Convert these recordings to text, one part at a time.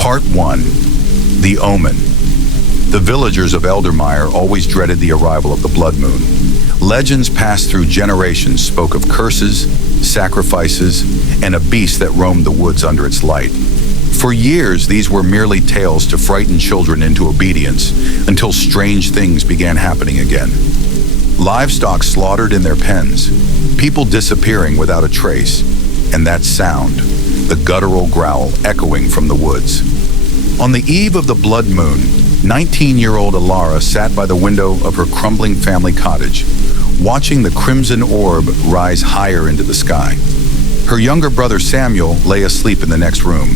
Part 1. The Omen. The villagers of Eldermire always dreaded the arrival of the blood moon. Legends passed through generations spoke of curses, sacrifices, and a beast that roamed the woods under its light. For years, these were merely tales to frighten children into obedience until strange things began happening again. Livestock slaughtered in their pens, people disappearing without a trace, and that sound, the guttural growl echoing from the woods. On the eve of the blood moon, 19-year-old Elara sat by the window of her crumbling family cottage, watching the crimson orb rise higher into the sky. Her younger brother Samuel lay asleep in the next room,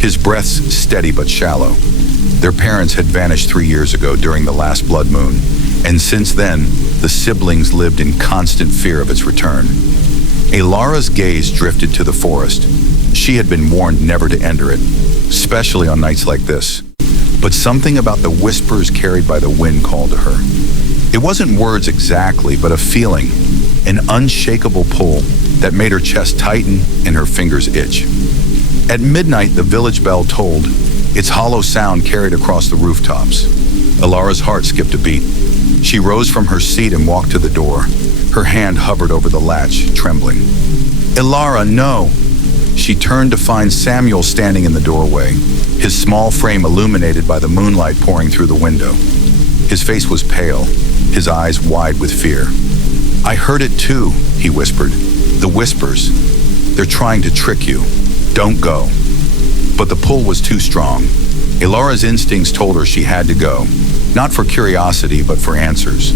his breaths steady but shallow. Their parents had vanished 3 years ago during the last blood moon, and since then, the siblings lived in constant fear of its return. Elara's gaze drifted to the forest. She had been warned never to enter it, especially on nights like this. But something about the whispers carried by the wind called to her. It wasn't words exactly, but a feeling, an unshakable pull that made her chest tighten and her fingers itch. At midnight, the village bell tolled. Its hollow sound carried across the rooftops. Elara's heart skipped a beat. She rose from her seat and walked to the door. Her hand hovered over the latch, trembling. "Elara, no!" She turned to find Samuel standing in the doorway, his small frame illuminated by the moonlight pouring through the window. His face was pale, his eyes wide with fear. "I heard it too," he whispered. "The whispers. They're trying to trick you. Don't go." But the pull was too strong. Elara's instincts told her she had to go, not for curiosity, but for answers.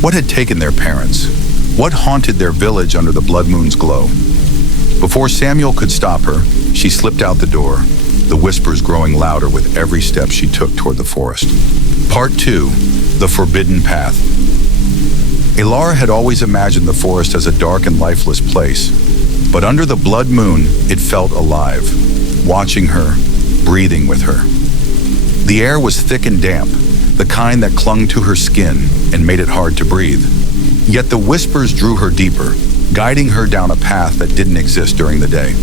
What had taken their parents? What haunted their village under the blood moon's glow? Before Samuel could stop her, she slipped out the door, the whispers growing louder with every step she took toward the forest. Part 2. The Forbidden Path. Elara had always imagined the forest as a dark and lifeless place, but under the blood moon, it felt alive, watching her, breathing with her. The air was thick and damp, the kind that clung to her skin and made it hard to breathe. Yet the whispers drew her deeper, guiding her down a path that didn't exist during the day.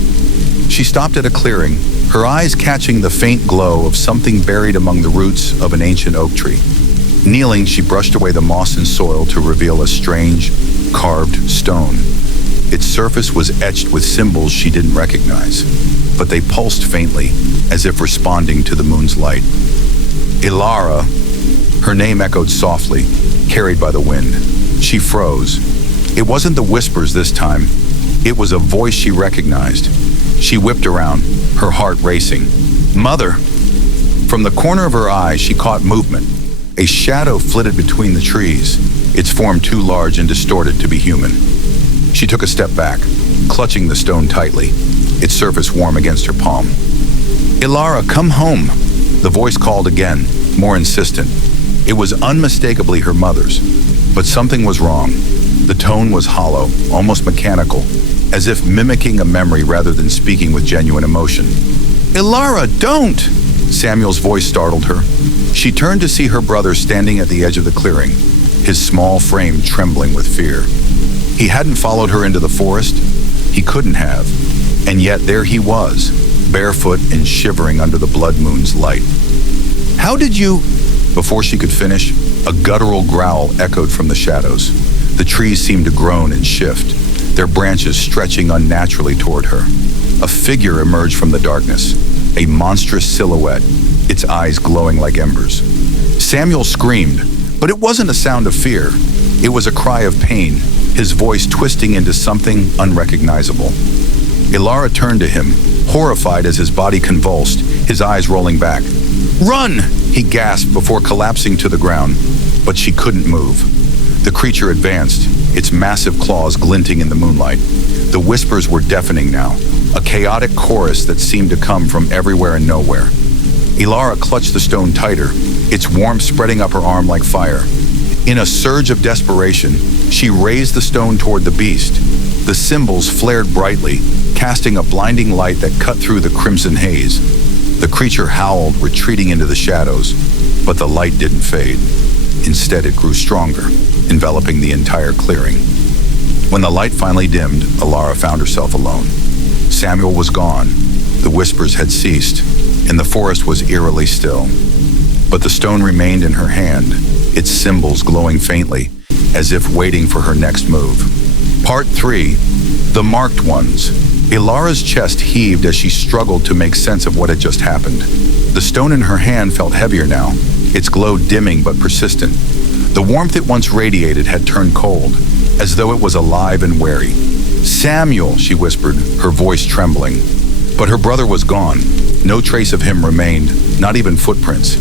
She stopped at a clearing, her eyes catching the faint glow of something buried among the roots of an ancient oak tree. Kneeling, she brushed away the moss and soil to reveal a strange, carved stone. Its surface was etched with symbols she didn't recognize, but they pulsed faintly, as if responding to the moon's light. Elara, her name echoed softly, carried by the wind. She froze. It wasn't the whispers this time. It was a voice she recognized. She whipped around, her heart racing. "Mother!" From the corner of her eye, she caught movement. A shadow flitted between the trees, its form too large and distorted to be human. She took a step back, clutching the stone tightly, its surface warm against her palm. "Elara, come home!" The voice called again, more insistent. It was unmistakably her mother's, but something was wrong. The tone was hollow, almost mechanical, as if mimicking a memory rather than speaking with genuine emotion. "Elara, don't!" Samuel's voice startled her. She turned to see her brother standing at the edge of the clearing, his small frame trembling with fear. He hadn't followed her into the forest. He couldn't have. And yet there he was, barefoot and shivering under the blood moon's light. "How did you—" Before she could finish, a guttural growl echoed from the shadows. The trees seemed to groan and shift, their branches stretching unnaturally toward her. A figure emerged from the darkness, a monstrous silhouette, its eyes glowing like embers. Samuel screamed, but it wasn't a sound of fear. It was a cry of pain, his voice twisting into something unrecognizable. Elara turned to him, horrified as his body convulsed, his eyes rolling back. "Run!" he gasped before collapsing to the ground, but she couldn't move. The creature advanced, its massive claws glinting in the moonlight. The whispers were deafening now, a chaotic chorus that seemed to come from everywhere and nowhere. Elara clutched the stone tighter, its warmth spreading up her arm like fire. In a surge of desperation, she raised the stone toward the beast. The symbols flared brightly, casting a blinding light that cut through the crimson haze. The creature howled, retreating into the shadows, but the light didn't fade. Instead, it grew stronger, enveloping the entire clearing. When the light finally dimmed, Elara found herself alone. Samuel was gone, The whispers had ceased, and the forest was eerily still. But the stone remained in her hand, its symbols glowing faintly, as if waiting for her next move. Part 3. The Marked Ones. Elara's chest heaved as she struggled to make sense of what had just happened. The stone in her hand felt heavier now, its glow dimming but persistent. The warmth it once radiated had turned cold, as though it was alive and wary. "Samuel," she whispered, her voice trembling. But her brother was gone. No trace of him remained, not even footprints.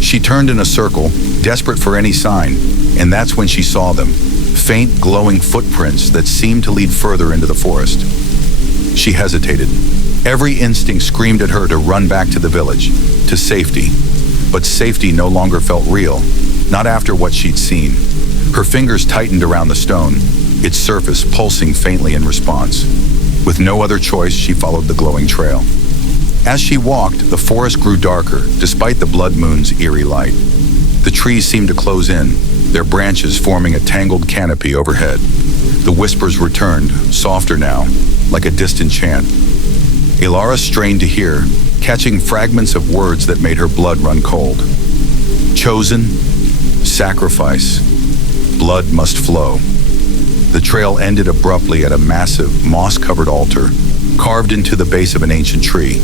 She turned in a circle, desperate for any sign, and that's when she saw them. Faint, glowing footprints that seemed to lead further into the forest. She hesitated. Every instinct screamed at her to run back to the village, to safety. But safety no longer felt real, not after what she'd seen. Her fingers tightened around the stone, its surface pulsing faintly in response. With no other choice, she followed the glowing trail. As she walked, the forest grew darker, despite the blood moon's eerie light. The trees seemed to close in, their branches forming a tangled canopy overhead. The whispers returned, softer now, like a distant chant. Elara strained to hear, catching fragments of words that made her blood run cold. Chosen, sacrifice, blood must flow. The trail ended abruptly at a massive, moss-covered altar, carved into the base of an ancient tree.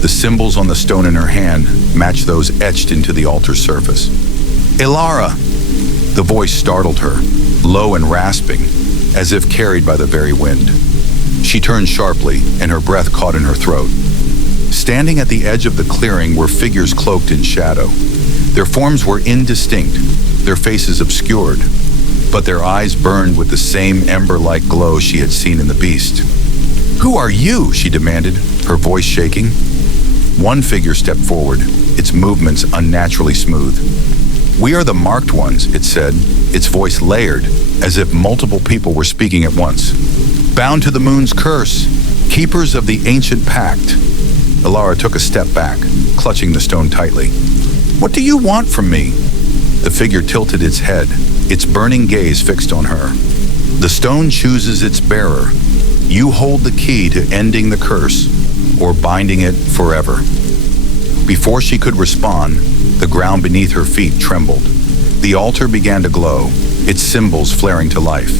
The symbols on the stone in her hand matched those etched into the altar's surface. "Elara!" The voice startled her, low and rasping, as if carried by the very wind. She turned sharply, and her breath caught in her throat. Standing at the edge of the clearing were figures cloaked in shadow. Their forms were indistinct, their faces obscured, but their eyes burned with the same ember-like glow she had seen in the beast. "Who are you?" she demanded, her voice shaking. One figure stepped forward, its movements unnaturally smooth. "We are the Marked Ones," it said, its voice layered, as if multiple people were speaking at once. "Bound to the moon's curse, keepers of the ancient pact." Elara took a step back, clutching the stone tightly. "What do you want from me?" The figure tilted its head, its burning gaze fixed on her. "The stone chooses its bearer. You hold the key to ending the curse, or binding it forever." Before she could respond, the ground beneath her feet trembled. The altar began to glow, its symbols flaring to life.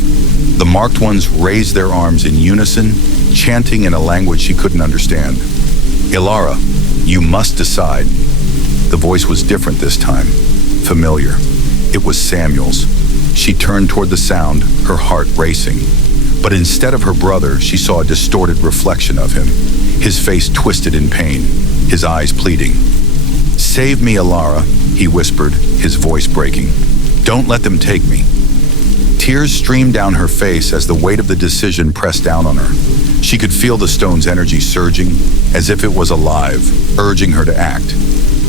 The Marked Ones raised their arms in unison, chanting in a language she couldn't understand. "Elara, you must decide." The voice was different this time, familiar. It was Samuel's. She turned toward the sound, her heart racing. But instead of her brother, she saw a distorted reflection of him, his face twisted in pain, his eyes pleading. "Save me, Elara," he whispered, his voice breaking. "Don't let them take me." Tears streamed down her face as the weight of the decision pressed down on her. She could feel the stone's energy surging, as if it was alive, urging her to act.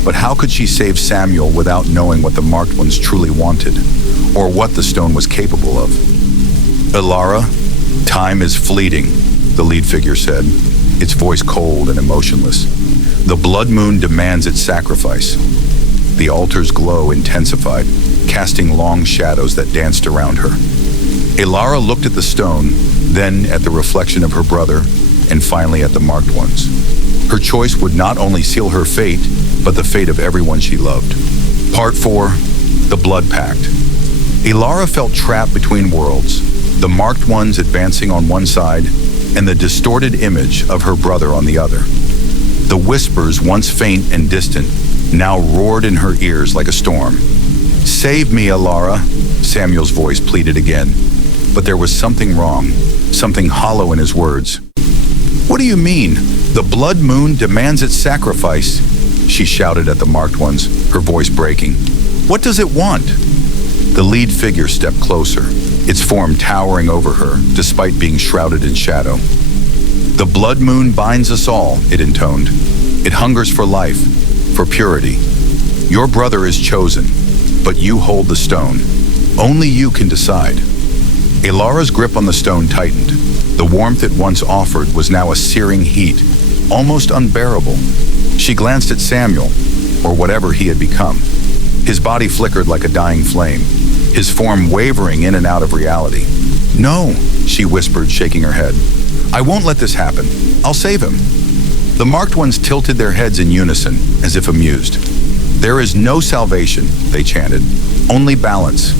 But how could she save Samuel without knowing what the Marked Ones truly wanted, or what the stone was capable of? "Elara, time is fleeting," the lead figure said, its voice cold and emotionless. "The blood moon demands its sacrifice." The altar's glow intensified, casting long shadows that danced around her. Elara looked at the stone, then at the reflection of her brother, and finally at the Marked Ones. Her choice would not only seal her fate, but the fate of everyone she loved. Part 4. The Blood Pact. Elara felt trapped between worlds, the Marked Ones advancing on one side, and the distorted image of her brother on the other. The whispers, once faint and distant, now roared in her ears like a storm. "Save me, Elara," Samuel's voice pleaded again. But there was something wrong, something hollow in his words. "What do you mean? The blood moon demands its sacrifice," she shouted at the Marked Ones, her voice breaking. "What does it want?" The lead figure stepped closer, its form towering over her, despite being shrouded in shadow. "The blood moon binds us all," it intoned. "It hungers for life, for purity. Your brother is chosen, but you hold the stone. Only you can decide." Elara's grip on the stone tightened. The warmth it once offered was now a searing heat, almost unbearable. She glanced at Samuel, or whatever he had become. His body flickered like a dying flame, his form wavering in and out of reality. "No," she whispered, shaking her head. "I won't let this happen. I'll save him." The marked ones tilted their heads in unison, as if amused. "There is no salvation," they chanted, "only balance.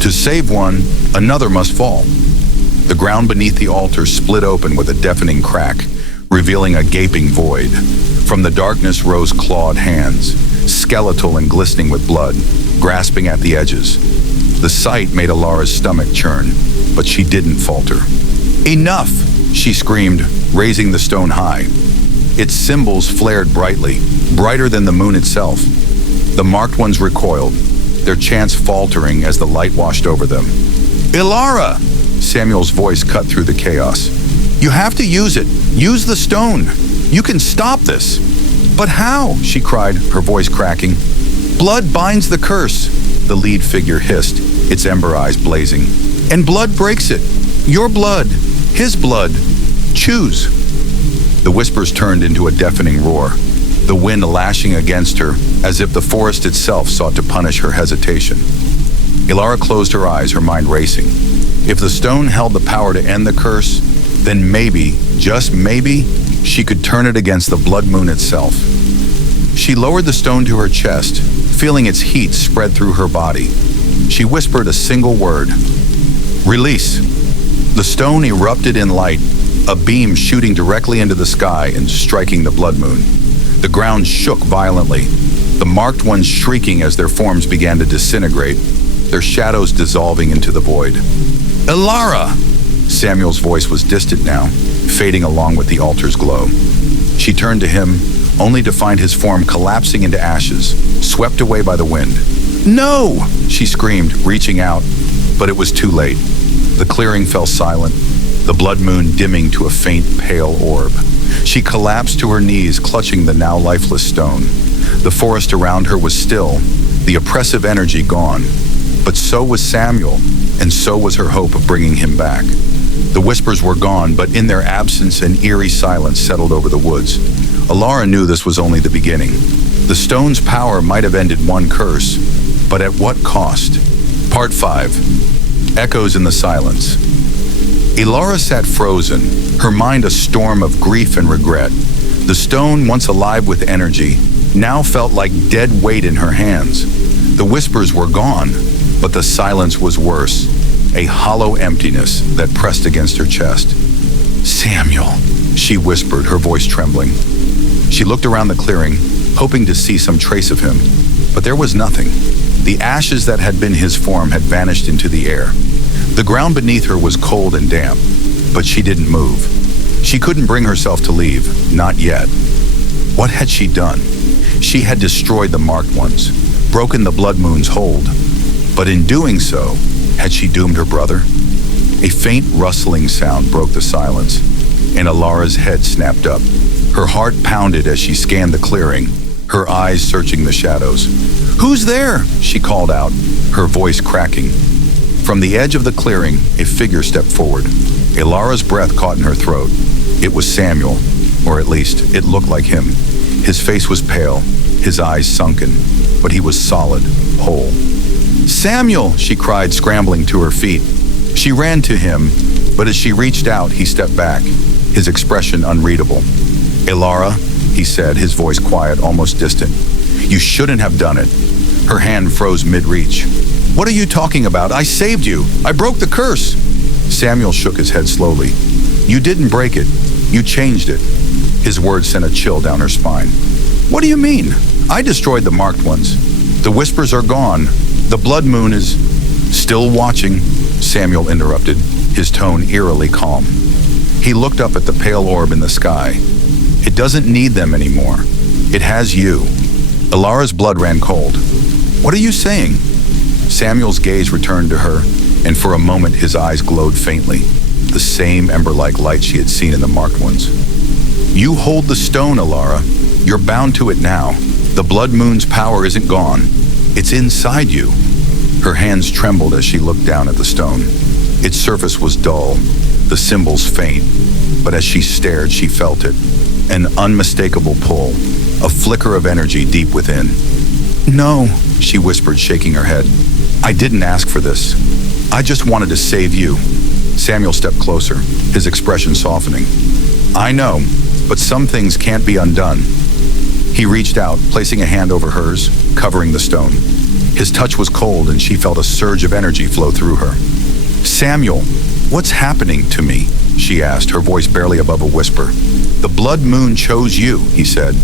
To save one, another must fall." The ground beneath the altar split open with a deafening crack, revealing a gaping void. From the darkness rose clawed hands, skeletal and glistening with blood, grasping at the edges. The sight made Elara's stomach churn, but she didn't falter. "Enough!" she screamed, raising the stone high. Its symbols flared brightly, brighter than the moon itself. The marked ones recoiled, their chants faltering as the light washed over them. "Elara!" Samuel's voice cut through the chaos. "You have to use it. Use the stone. You can stop this." "But how?" she cried, her voice cracking. "Blood binds the curse," the lead figure hissed, its ember eyes blazing. "And blood breaks it. Your blood. His blood. Choose." The whispers turned into a deafening roar, the wind lashing against her as if the forest itself sought to punish her hesitation. Elara closed her eyes, her mind racing. If the stone held the power to end the curse, then maybe, just maybe, she could turn it against the blood moon itself. She lowered the stone to her chest, feeling its heat spread through her body. She whispered a single word. "Release." The stone erupted in light, a beam shooting directly into the sky and striking the blood moon. The ground shook violently, the marked ones shrieking as their forms began to disintegrate, their shadows dissolving into the void. "Elara!" Samuel's voice was distant now, fading along with the altar's glow. She turned to him, only to find his form collapsing into ashes, swept away by the wind. "No!" she screamed, reaching out, but it was too late. The clearing fell silent, the blood moon dimming to a faint, pale orb. She collapsed to her knees, clutching the now lifeless stone. The forest around her was still, the oppressive energy gone. But so was Samuel, and so was her hope of bringing him back. The whispers were gone, but in their absence an eerie silence settled over the woods. Elara knew this was only the beginning. The stone's power might have ended one curse, but at what cost? Part 5. Echoes in the silence. Elara sat frozen, her mind a storm of grief and regret. The stone, once alive with energy, now felt like dead weight in her hands. The whispers were gone, but the silence was worse, a hollow emptiness that pressed against her chest. "Samuel," she whispered, her voice trembling. She looked around the clearing, hoping to see some trace of him, but there was nothing. The ashes that had been his form had vanished into the air. The ground beneath her was cold and damp, but she didn't move. She couldn't bring herself to leave, not yet. What had she done? She had destroyed the marked ones, broken the blood moon's hold. But in doing so, had she doomed her brother? A faint rustling sound broke the silence, and Elara's head snapped up. Her heart pounded as she scanned the clearing, her eyes searching the shadows. "Who's there?" she called out, her voice cracking. From the edge of the clearing, a figure stepped forward. Elara's breath caught in her throat. It was Samuel, or at least, it looked like him. His face was pale, his eyes sunken, but he was solid, whole. "Samuel!" she cried, scrambling to her feet. She ran to him, but as she reached out, he stepped back, his expression unreadable. "Elara," he said, his voice quiet, almost distant. "You shouldn't have done it." Her hand froze mid-reach. "What are you talking about? I saved you. I broke the curse." Samuel shook his head slowly. "You didn't break it. You changed it." His words sent a chill down her spine. "What do you mean? I destroyed the marked ones. The whispers are gone. The blood moon is..." "Still watching," Samuel interrupted, his tone eerily calm. He looked up at the pale orb in the sky. "It doesn't need them anymore. It has you." Elara's blood ran cold. "What are you saying?" Samuel's gaze returned to her, and for a moment his eyes glowed faintly, the same ember-like light she had seen in the marked ones. "You hold the stone, Elara. You're bound to it now. The blood moon's power isn't gone. It's inside you." Her hands trembled as she looked down at the stone. Its surface was dull, the symbols faint, but as she stared, she felt it. An unmistakable pull, a flicker of energy deep within. "No," she whispered, shaking her head. "I didn't ask for this. I just wanted to save you." Samuel stepped closer, his expression softening. "I know. but some things can't be undone. He reached out, placing a hand over hers, covering the stone. His touch was cold, and she felt a surge of energy flow through her. "Samuel, what's happening to me?" she asked, her voice barely above a whisper. "The blood moon chose you," he said.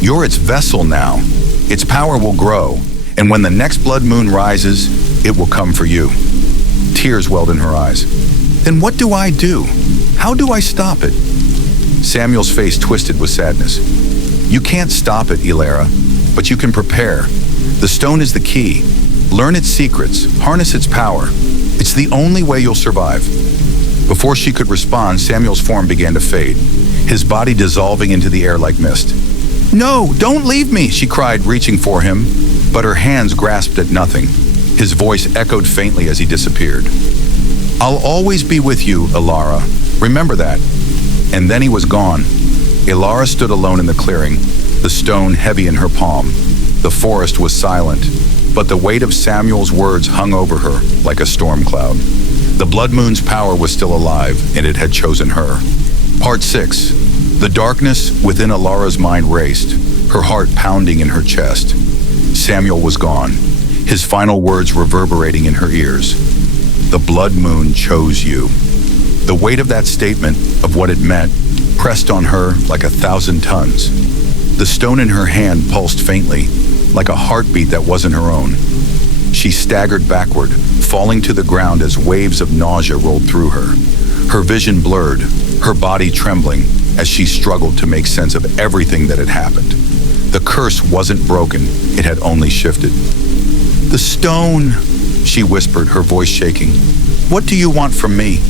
"You're its vessel now. Its power will grow, and when the next blood moon rises, it will come for you." Tears welled in her eyes. "Then what do I do? How do I stop it?" Samuel's face twisted with sadness. "You can't stop it, Elara, but you can prepare. The stone is the key. Learn its secrets, harness its power. It's the only way you'll survive." Before she could respond, Samuel's form began to fade, his body dissolving into the air like mist. "No, don't leave me," she cried, reaching for him, but her hands grasped at nothing. His voice echoed faintly as he disappeared. "I'll always be with you, Elara. Remember that." And then he was gone. Elara stood alone in the clearing, the stone heavy in her palm. The forest was silent, but the weight of Samuel's words hung over her like a storm cloud. The blood moon's power was still alive, and it had chosen her. Part 6. The darkness within Elara's mind raced, her heart pounding in her chest. Samuel was gone, his final words reverberating in her ears. "The blood moon chose you." The weight of that statement, of what it meant, pressed on her like 1,000 tons. The stone in her hand pulsed faintly, like a heartbeat that wasn't her own. She staggered backward, falling to the ground as waves of nausea rolled through her. Her vision blurred, her body trembling as she struggled to make sense of everything that had happened. The curse wasn't broken, it had only shifted. "The stone," she whispered, her voice shaking. "What do you want from me?"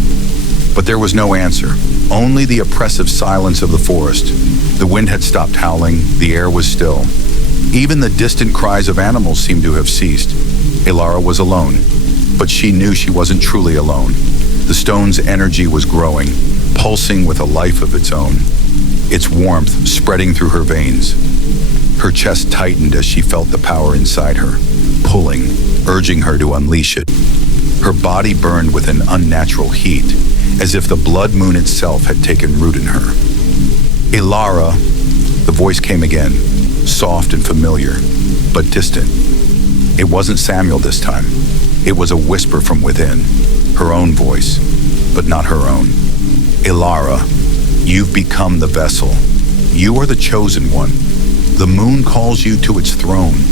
But there was no answer, only the oppressive silence of the forest. The wind had stopped howling, the air was still. Even the distant cries of animals seemed to have ceased. Elara was alone, but she knew she wasn't truly alone. The stone's energy was growing, pulsing with a life of its own, its warmth spreading through her veins. Her chest tightened as she felt the power inside her, pulling, urging her to unleash it. Her body burned with an unnatural heat, as if the blood moon itself had taken root in her. "Elara," the voice came again, soft and familiar, but distant. It wasn't Samuel this time. It was a whisper from within, her own voice, but not her own. "Elara, you've become the vessel. You are the chosen one. The moon calls you to its throne."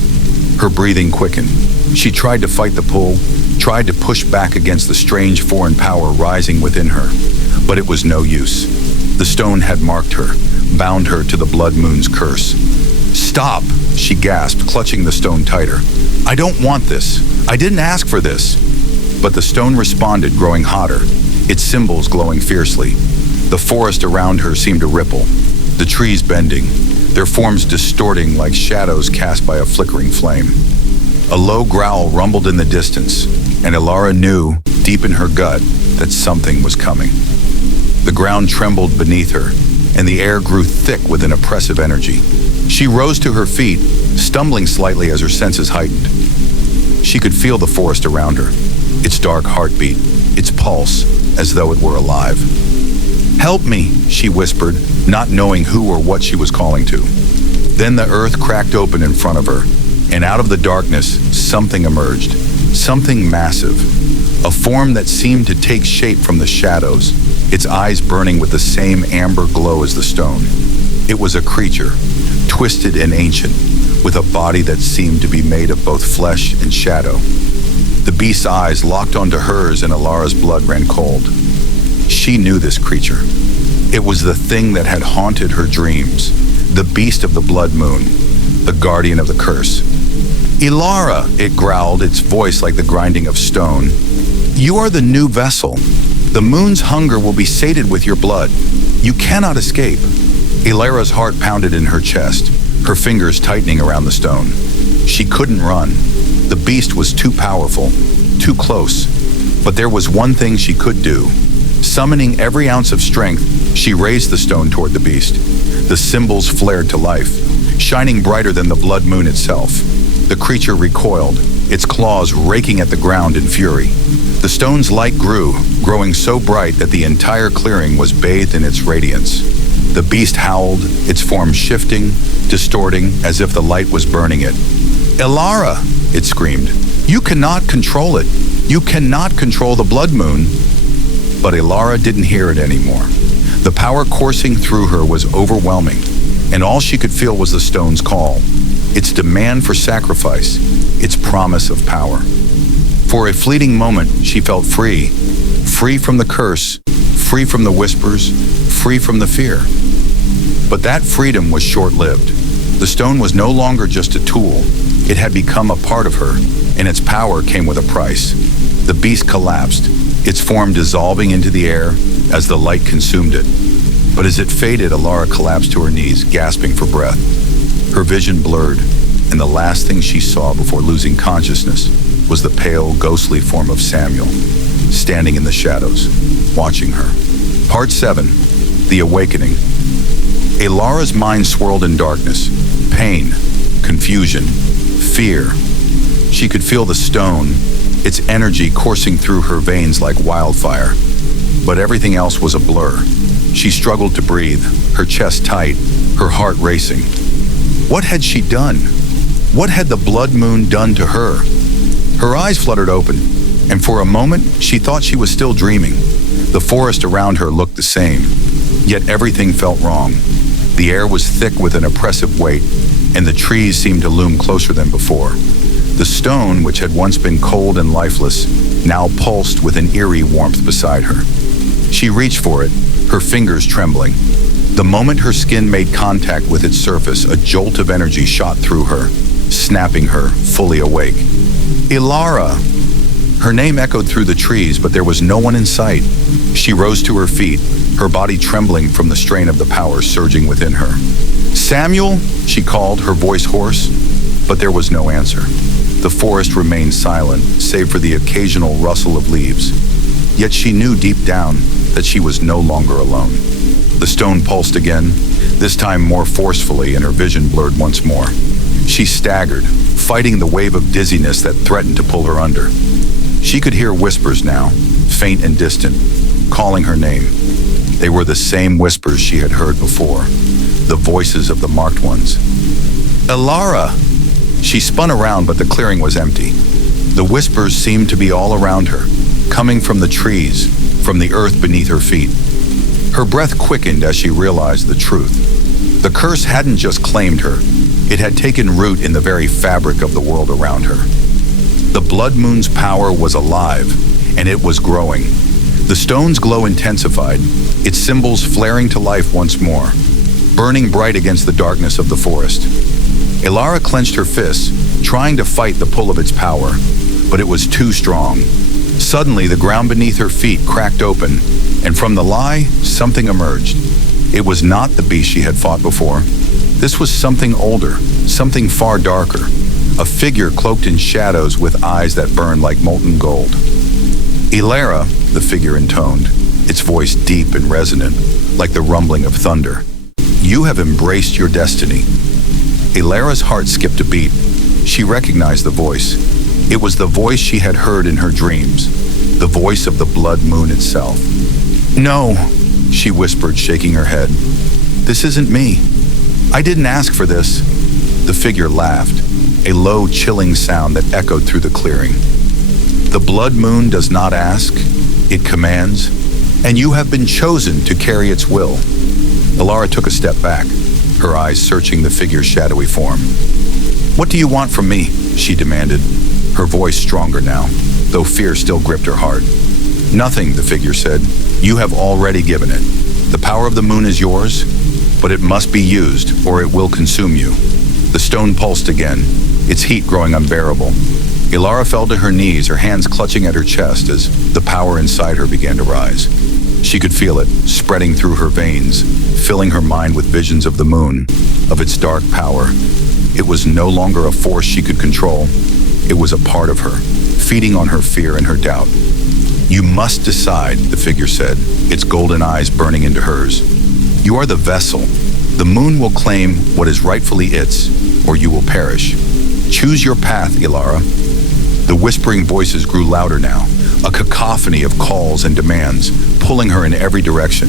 Her breathing quickened. She tried to fight the pull, tried to push back against the strange foreign power rising within her, but it was no use. The stone had marked her, bound her to the blood moon's curse. "Stop," she gasped, clutching the stone tighter. "I don't want this. I didn't ask for this." But the stone responded, growing hotter, its symbols glowing fiercely. The forest around her seemed to ripple, the trees bending, their forms distorting like shadows cast by a flickering flame. A low growl rumbled in the distance, and Elara knew, deep in her gut, that something was coming. The ground trembled beneath her, and the air grew thick with an oppressive energy. She rose to her feet, stumbling slightly as her senses heightened. She could feel the forest around her, its dark heartbeat, its pulse, as though it were alive. "Help me," she whispered, not knowing who or what she was calling to. Then the earth cracked open in front of her, and out of the darkness, something emerged, something massive, a form that seemed to take shape from the shadows, its eyes burning with the same amber glow as the stone. It was a creature, twisted and ancient, with a body that seemed to be made of both flesh and shadow. The beast's eyes locked onto hers, and Elara's blood ran cold. She knew this creature. It was the thing that had haunted her dreams, the beast of the blood moon, the guardian of the curse. "Elara," it growled, its voice like the grinding of stone. "You are the new vessel. The moon's hunger will be sated with your blood. You cannot escape." Elara's heart pounded in her chest, her fingers tightening around the stone. She couldn't run. The beast was too powerful, too close. But there was one thing she could do. Summoning every ounce of strength, she raised the stone toward the beast. The symbols flared to life, shining brighter than the blood moon itself. The creature recoiled, its claws raking at the ground in fury. The stone's light grew, growing so bright that the entire clearing was bathed in its radiance. The beast howled, its form shifting, distorting, as if the light was burning it. "Elara!" it screamed. "You cannot control it. You cannot control the blood moon." But Elara didn't hear it anymore. The power coursing through her was overwhelming, and all she could feel was the stone's call, its demand for sacrifice, its promise of power. For a fleeting moment, she felt free. Free from the curse, free from the whispers, free from the fear. But that freedom was short-lived. The stone was no longer just a tool. It had become a part of her, and its power came with a price. The beast collapsed, its form dissolving into the air as the light consumed it. But as it faded, Elara collapsed to her knees, gasping for breath. Her vision blurred, and the last thing she saw before losing consciousness was the pale, ghostly form of Samuel, standing in the shadows, watching her. Part 7. The Awakening. Elara's mind swirled in darkness. Pain, confusion, fear. She could feel the stone, its energy coursing through her veins like wildfire. But everything else was a blur. She struggled to breathe, her chest tight, her heart racing. What had she done? What had the blood moon done to her? Her eyes fluttered open, and for a moment she thought she was still dreaming. The forest around her looked the same, yet everything felt wrong. The air was thick with an oppressive weight, and the trees seemed to loom closer than before. The stone, which had once been cold and lifeless, now pulsed with an eerie warmth beside her. She reached for it, her fingers trembling. The moment her skin made contact with its surface, a jolt of energy shot through her, snapping her fully awake. Elara! Her name echoed through the trees, but there was no one in sight. She rose to her feet, her body trembling from the strain of the power surging within her. "Samuel?" she called, her voice hoarse. But there was no answer. The forest remained silent, save for the occasional rustle of leaves. Yet she knew deep down that she was no longer alone. The stone pulsed again, this time more forcefully, and her vision blurred once more. She staggered, fighting the wave of dizziness that threatened to pull her under. She could hear whispers now, faint and distant, calling her name. They were the same whispers she had heard before, the voices of the marked ones. "Elara!" She spun around, but the clearing was empty. The whispers seemed to be all around her, coming from the trees, from the earth beneath her feet. Her breath quickened as she realized the truth. The curse hadn't just claimed her, it had taken root in the very fabric of the world around her. The blood moon's power was alive, and it was growing. The stone's glow intensified, its symbols flaring to life once more, burning bright against the darkness of the forest. Elara clenched her fists, trying to fight the pull of its power, but it was too strong. Suddenly, the ground beneath her feet cracked open, and from the lie, something emerged. It was not the beast she had fought before. This was something older, something far darker, a figure cloaked in shadows with eyes that burned like molten gold. "Elara," the figure intoned, its voice deep and resonant, like the rumbling of thunder. "You have embraced your destiny." Elara's heart skipped a beat. She recognized the voice. It was the voice she had heard in her dreams, the voice of the blood moon itself. "No," she whispered, shaking her head. "This isn't me. I didn't ask for this." The figure laughed, a low, chilling sound that echoed through the clearing. "The blood moon does not ask, it commands, and you have been chosen to carry its will." Elara took a step back, her eyes searching the figure's shadowy form. "What do you want from me?" she demanded, her voice stronger now, though fear still gripped her heart. "Nothing," the figure said. "You have already given it. The power of the moon is yours, but it must be used or it will consume you." The stone pulsed again, its heat growing unbearable. Elara fell to her knees, her hands clutching at her chest as the power inside her began to rise. She could feel it, spreading through her veins, filling her mind with visions of the moon, of its dark power. It was no longer a force she could control. It was a part of her, feeding on her fear and her doubt. "You must decide," the figure said, its golden eyes burning into hers. "You are the vessel. The moon will claim what is rightfully its, or you will perish. Choose your path, Elara." The whispering voices grew louder now, a cacophony of calls and demands, pulling her in every direction.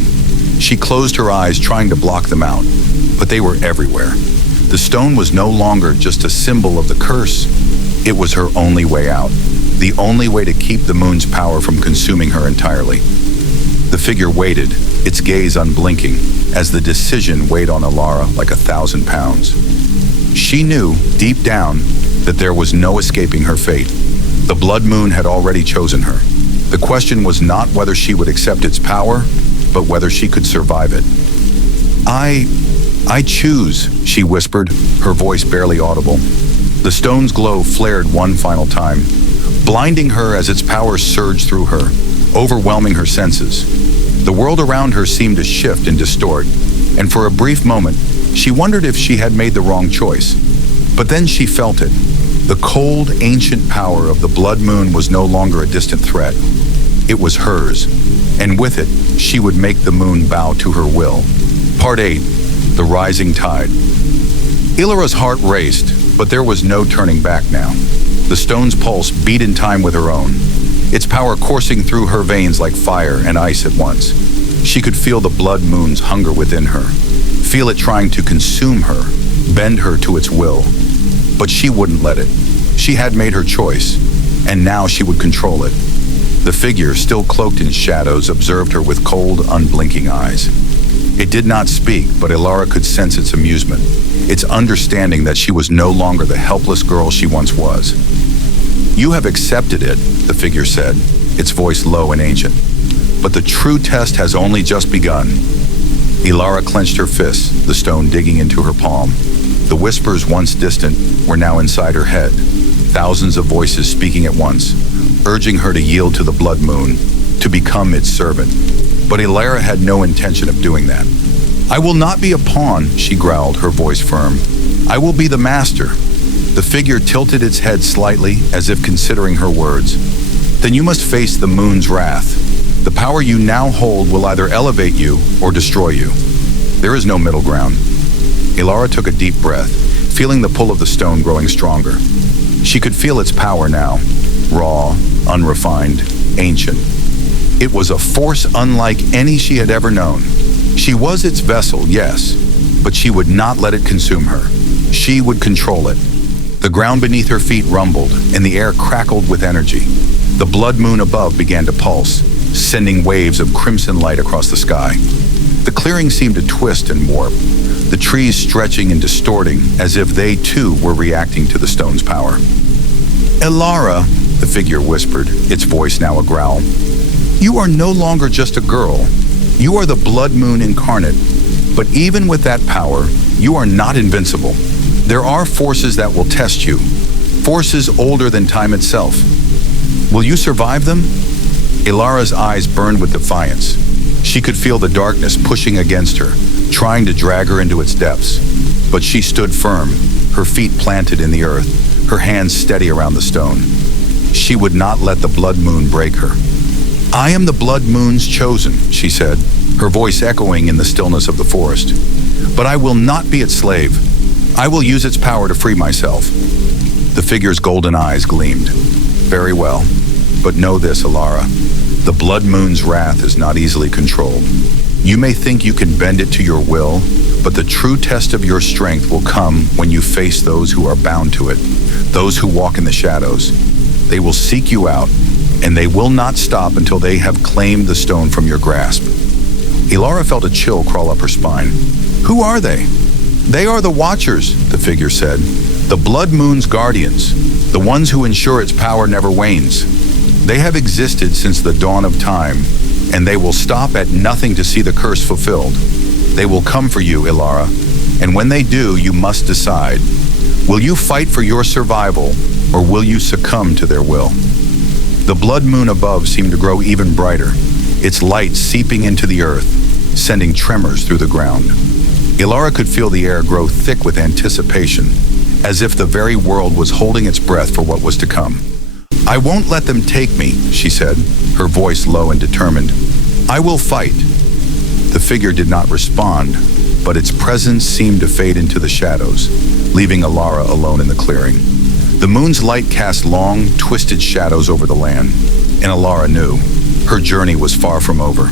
She closed her eyes, trying to block them out, but they were everywhere. The stone was no longer just a symbol of the curse. It was her only way out, the only way to keep the moon's power from consuming her entirely. The figure waited, its gaze unblinking, as the decision weighed on Elara like 1,000 pounds. She knew, deep down, that there was no escaping her fate. The blood moon had already chosen her. The question was not whether she would accept its power, but whether she could survive it. I choose, she whispered, her voice barely audible. The stone's glow flared one final time, blinding her as its power surged through her, overwhelming her senses. The world around her seemed to shift and distort, and for a brief moment, she wondered if she had made the wrong choice. But then she felt it. The cold, ancient power of the blood moon was no longer a distant threat. It was hers, and with it, she would make the moon bow to her will. Part 8. The Rising Tide. Elara's heart raced, but there was no turning back now. The stone's pulse beat in time with her own, its power coursing through her veins like fire and ice at once. She could feel the blood moon's hunger within her, feel it trying to consume her, bend her to its will. But she wouldn't let it. She had made her choice, and now she would control it. The figure, still cloaked in shadows, observed her with cold, unblinking eyes. It did not speak, but Elara could sense its amusement, its understanding that she was no longer the helpless girl she once was. "You have accepted it," the figure said, its voice low and ancient. "But the true test has only just begun." Elara clenched her fists, the stone digging into her palm. The whispers, once distant, were now inside her head, thousands of voices speaking at once, urging her to yield to the blood moon, to become its servant. But Elara had no intention of doing that. "I will not be a pawn," she growled, her voice firm. "I will be the master." The figure tilted its head slightly, as if considering her words. "Then you must face the moon's wrath. The power you now hold will either elevate you or destroy you. There is no middle ground." Elara took a deep breath, feeling the pull of the stone growing stronger. She could feel its power now, raw, unrefined, ancient. It was a force unlike any she had ever known. She was its vessel, yes, but she would not let it consume her. She would control it. The ground beneath her feet rumbled, and the air crackled with energy. The blood moon above began to pulse, sending waves of crimson light across the sky. The clearing seemed to twist and warp, the trees stretching and distorting as if they too were reacting to the stone's power. "Elara," the figure whispered, its voice now a growl, "you are no longer just a girl. You are the blood moon incarnate. But even with that power, you are not invincible. There are forces that will test you, forces older than time itself. Will you survive them?" Elara's eyes burned with defiance. She could feel the darkness pushing against her, trying to drag her into its depths. But she stood firm, her feet planted in the earth, her hands steady around the stone. She would not let the blood moon break her. "I am the blood moon's chosen," she said, her voice echoing in the stillness of the forest. "But I will not be its slave. I will use its power to free myself." The figure's golden eyes gleamed. "Very well. But know this, Elara. The blood moon's wrath is not easily controlled. You may think you can bend it to your will, but the true test of your strength will come when you face those who are bound to it, those who walk in the shadows. They will seek you out, and they will not stop until they have claimed the stone from your grasp." Elara felt a chill crawl up her spine. "Who are they?" "They are the Watchers," the figure said. "The blood moon's guardians, the ones who ensure its power never wanes. They have existed since the dawn of time, and they will stop at nothing to see the curse fulfilled. They will come for you, Elara, and when they do, you must decide. Will you fight for your survival, or will you succumb to their will?" The blood moon above seemed to grow even brighter, its light seeping into the earth, sending tremors through the ground. Elara could feel the air grow thick with anticipation, as if the very world was holding its breath for what was to come. "I won't let them take me," she said, her voice low and determined. "I will fight." The figure did not respond, but its presence seemed to fade into the shadows, leaving Elara alone in the clearing. The moon's light cast long, twisted shadows over the land, and Elara knew her journey was far from over.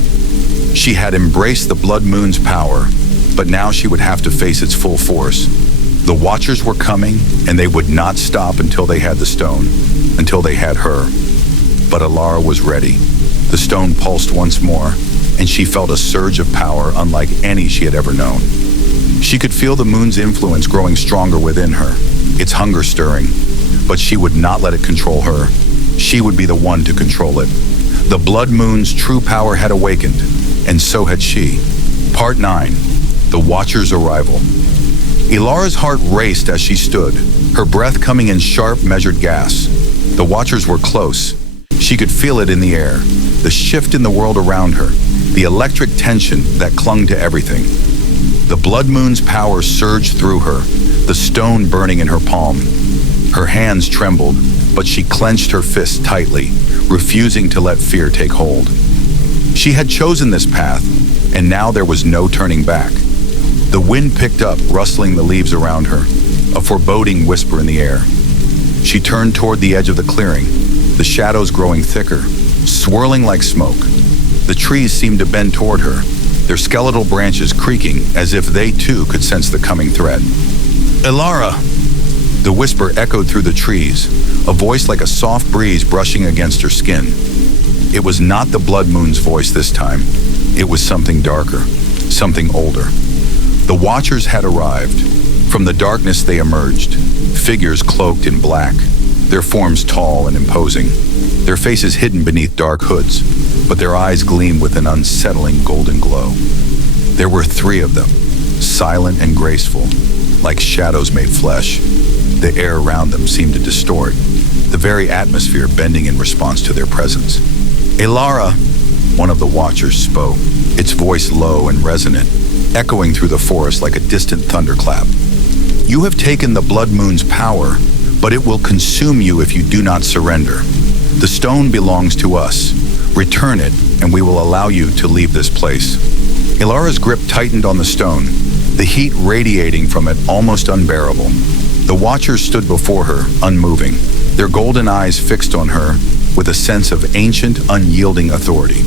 She had embraced the blood moon's power, but now she would have to face its full force. The Watchers were coming, and they would not stop until they had the stone, until they had her. But Elara was ready. The stone pulsed once more, and she felt a surge of power unlike any she had ever known. She could feel the moon's influence growing stronger within her, its hunger stirring, but she would not let it control her. She would be the one to control it. The blood moon's true power had awakened, and so had she. Part 9. The Watcher's Arrival. Elara's heart raced as she stood, her breath coming in sharp, measured gasps. The Watchers were close. She could feel it in the air, the shift in the world around her, the electric tension that clung to everything. The blood moon's power surged through her, the stone burning in her palm. Her hands trembled, but she clenched her fists tightly, refusing to let fear take hold. She had chosen this path, and now there was no turning back. The wind picked up, rustling the leaves around her, a foreboding whisper in the air. She turned toward the edge of the clearing, the shadows growing thicker, swirling like smoke. The trees seemed to bend toward her, their skeletal branches creaking as if they too could sense the coming threat. "Elara!" The whisper echoed through the trees, a voice like a soft breeze brushing against her skin. It was not the blood moon's voice this time. It was something darker, something older. The Watchers had arrived. From the darkness they emerged, figures cloaked in black, their forms tall and imposing, their faces hidden beneath dark hoods, but their eyes gleamed with an unsettling golden glow. There were 3 of them, silent and graceful, like shadows made flesh. The air around them seemed to distort, the very atmosphere bending in response to their presence. "Elara," one of the Watchers spoke, its voice low and resonant, echoing through the forest like a distant thunderclap. "You have taken the blood moon's power, but it will consume you if you do not surrender. The stone belongs to us. Return it, and we will allow you to leave this place." Elara's grip tightened on the stone, the heat radiating from it almost unbearable. The Watchers stood before her, unmoving, their golden eyes fixed on her with a sense of ancient, unyielding authority.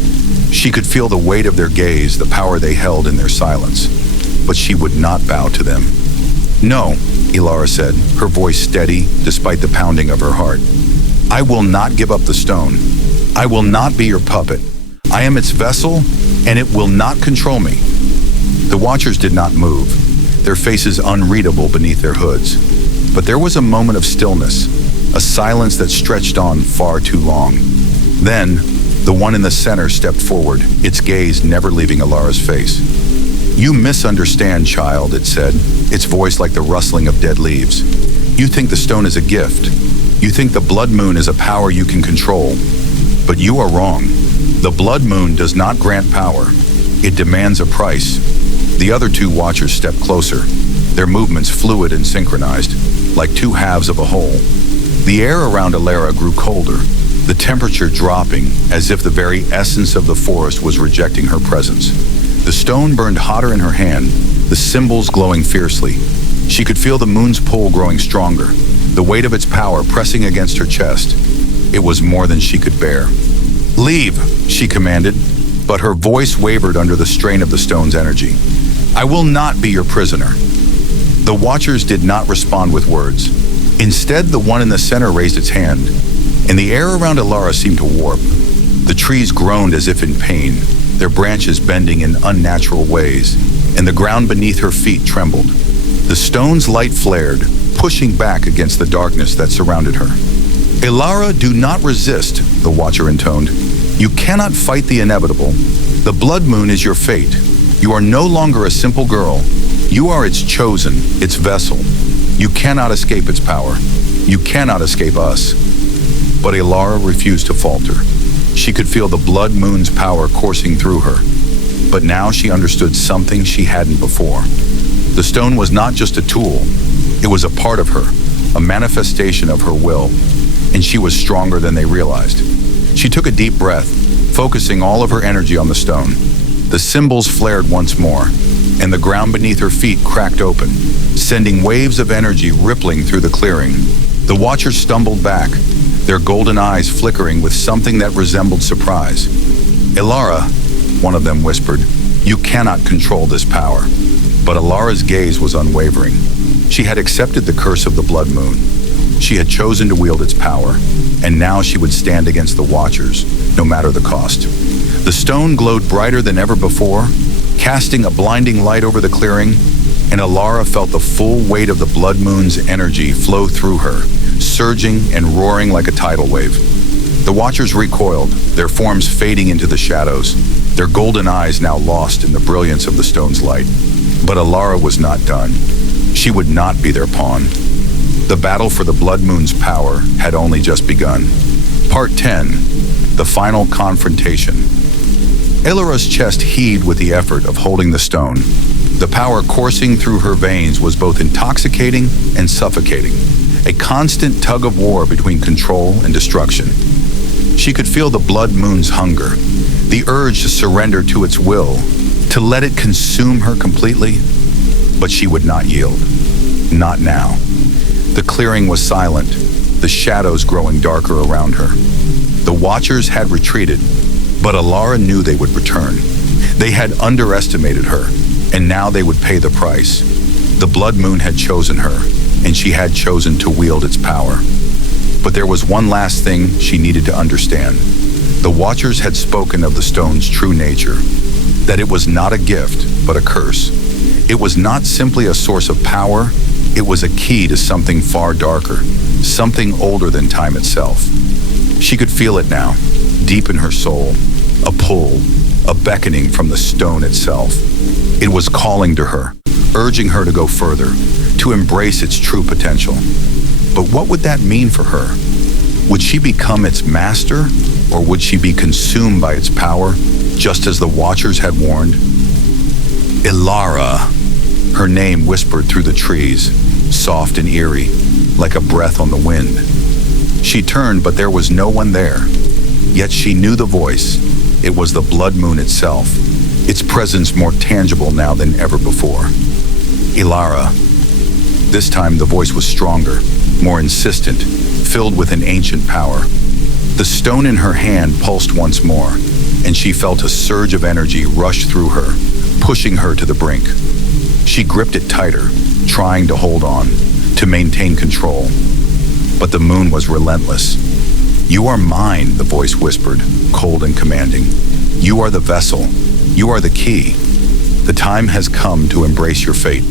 She could feel the weight of their gaze, the power they held in their silence, but she would not bow to them. "No," Elara said, her voice steady despite the pounding of her heart. "I will not give up the stone. I will not be your puppet. I am its vessel, and it will not control me." The Watchers did not move, their faces unreadable beneath their hoods. But there was a moment of stillness, a silence that stretched on far too long. Then, the one in the center stepped forward, its gaze never leaving Elara's face. "You misunderstand, child," it said, its voice like the rustling of dead leaves. "You think the stone is a gift. You think the blood moon is a power you can control. But you are wrong. The blood moon does not grant power. It demands a price." The other 2 Watchers stepped closer, their movements fluid and synchronized, like 2 halves of a whole. The air around Elara grew colder, the temperature dropping as if the very essence of the forest was rejecting her presence. The stone burned hotter in her hand, the symbols glowing fiercely. She could feel the moon's pull growing stronger, the weight of its power pressing against her chest. It was more than she could bear. "Leave," she commanded, but her voice wavered under the strain of the stone's energy. "I will not be your prisoner." The Watchers did not respond with words. Instead, the one in the center raised its hand, and the air around Elara seemed to warp. The trees groaned as if in pain, their branches bending in unnatural ways, and the ground beneath her feet trembled. The stone's light flared, pushing back against the darkness that surrounded her. "Elara, do not resist," the Watcher intoned. "You cannot fight the inevitable. The blood moon is your fate. You are no longer a simple girl. You are its chosen, its vessel. You cannot escape its power. You cannot escape us." But Elara refused to falter. She could feel the blood moon's power coursing through her. But now she understood something she hadn't before. The stone was not just a tool. It was a part of her, a manifestation of her will, and she was stronger than they realized. She took a deep breath, focusing all of her energy on the stone. The symbols flared once more, and the ground beneath her feet cracked open, sending waves of energy rippling through the clearing. The Watchers stumbled back, their golden eyes flickering with something that resembled surprise. "Elara," one of them whispered. "You cannot control this power." But Elara's gaze was unwavering. She had accepted the curse of the blood moon. She had chosen to wield its power, and now she would stand against the Watchers, no matter the cost. The stone glowed brighter than ever before, casting a blinding light over the clearing, and Elara felt the full weight of the blood moon's energy flow through her, surging and roaring like a tidal wave. The Watchers recoiled, their forms fading into the shadows, their golden eyes now lost in the brilliance of the stone's light. But Elara was not done. She would not be their pawn. The battle for the blood moon's power had only just begun. Part 10. The Final Confrontation. Elara's chest heaved with the effort of holding the stone. The power coursing through her veins was both intoxicating and suffocating, a constant tug of war between control and destruction. She could feel the blood moon's hunger, the urge to surrender to its will, to let it consume her completely, but she would not yield. Not now. The clearing was silent, the shadows growing darker around her. The Watchers had retreated, but Elara knew they would return. They had underestimated her, and now they would pay the price. The blood moon had chosen her, and she had chosen to wield its power. But there was one last thing she needed to understand. The Watchers had spoken of the stone's true nature, that it was not a gift, but a curse. It was not simply a source of power, it was a key to something far darker, something older than time itself. She could feel it now, deep in her soul, a pull, a beckoning from the stone itself. It was calling to her, urging her to go further, to embrace its true potential. But what would that mean for her? Would she become its master, or would she be consumed by its power, just as the Watchers had warned? Elara, her name whispered through the trees, soft and eerie, like a breath on the wind. She turned, but there was no one there. Yet she knew the voice. It was the blood moon itself, its presence more tangible now than ever before. Elara. This time the voice was stronger, more insistent, filled with an ancient power. The stone in her hand pulsed once more, and she felt a surge of energy rush through her, pushing her to the brink. She gripped it tighter, trying to hold on, to maintain control. But the moon was relentless. "You are mine," the voice whispered, cold and commanding. "You are the vessel. You are the key. The time has come to embrace your fate."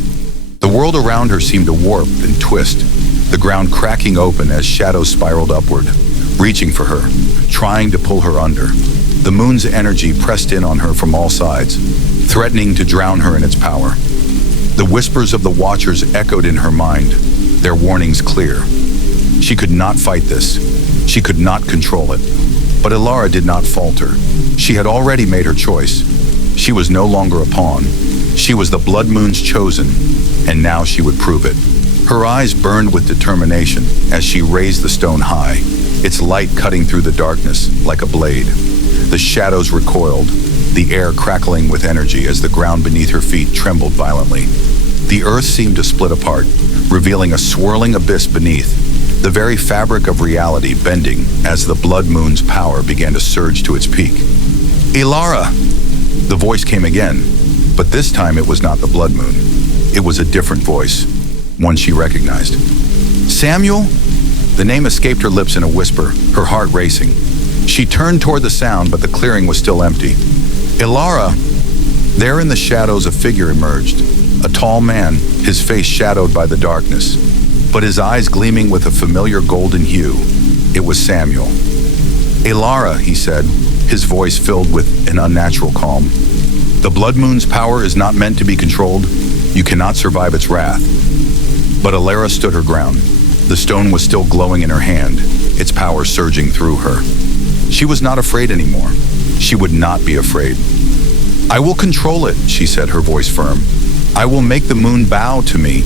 The world around her seemed to warp and twist, the ground cracking open as shadows spiraled upward, reaching for her, trying to pull her under. The moon's energy pressed in on her from all sides, threatening to drown her in its power. The whispers of the Watchers echoed in her mind, their warnings clear. She could not fight this. She could not control it. But Elara did not falter. She had already made her choice. She was no longer a pawn. She was the blood moon's chosen, and now she would prove it. Her eyes burned with determination as she raised the stone high, its light cutting through the darkness like a blade. The shadows recoiled, the air crackling with energy as the ground beneath her feet trembled violently. The earth seemed to split apart, revealing a swirling abyss beneath, the very fabric of reality bending as the blood moon's power began to surge to its peak. "Elara!" The voice came again, but this time it was not the blood moon. It was a different voice, one she recognized. "Samuel?" The name escaped her lips in a whisper, her heart racing. She turned toward the sound, but the clearing was still empty. "Elara!" There in the shadows a figure emerged, a tall man, his face shadowed by the darkness, but his eyes gleaming with a familiar golden hue. It was Samuel. "Elara," he said, his voice filled with an unnatural calm. "The blood moon's power is not meant to be controlled. You cannot survive its wrath." But Elara stood her ground. The stone was still glowing in her hand, its power surging through her. She was not afraid anymore. She would not be afraid. "I will control it," she said, her voice firm. "I will make the moon bow to me."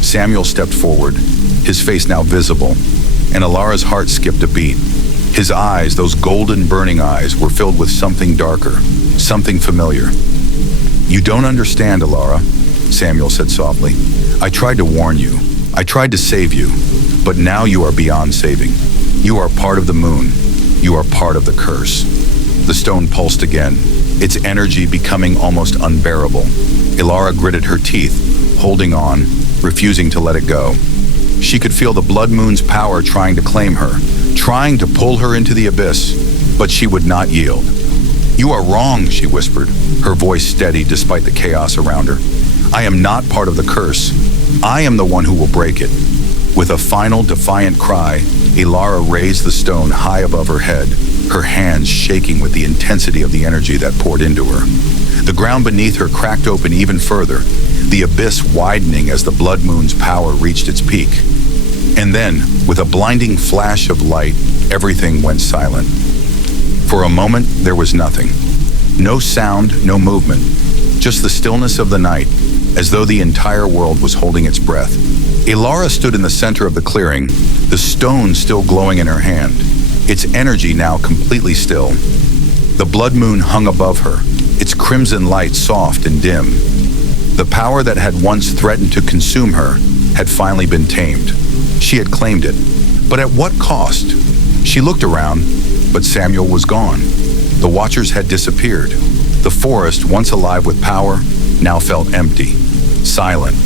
Samuel stepped forward, his face now visible, and Elara's heart skipped a beat. His eyes, those golden burning eyes, were filled with something darker, something familiar. "You don't understand, Elara," Samuel said softly. "I tried to warn you. I tried to save you. But now you are beyond saving. You are part of the moon. You are part of the curse." The stone pulsed again, its energy becoming almost unbearable. Elara gritted her teeth, holding on, refusing to let it go. She could feel the blood moon's power trying to claim her, trying to pull her into the abyss, but she would not yield. "You are wrong," she whispered, her voice steady despite the chaos around her. "I am not part of the curse. I am the one who will break it." With a final defiant cry, Elara raised the stone high above her head, her hands shaking with the intensity of the energy that poured into her. The ground beneath her cracked open even further, the abyss widening as the blood moon's power reached its peak. And then, with a blinding flash of light, everything went silent. For a moment, there was nothing. No sound, no movement, just the stillness of the night, as though the entire world was holding its breath. Elara stood in the center of the clearing, the stone still glowing in her hand, its energy now completely still. The blood moon hung above her, its crimson light soft and dim. The power that had once threatened to consume her had finally been tamed. She had claimed it, but at what cost? She looked around, but Samuel was gone. The Watchers had disappeared. The forest, once alive with power, now felt empty, silent.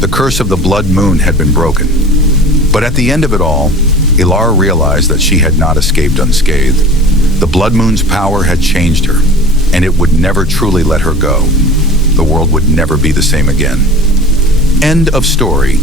The curse of the blood moon had been broken. But at the end of it all, Elara realized that she had not escaped unscathed. The blood moon's power had changed her, and it would never truly let her go. The world would never be the same again. End of story.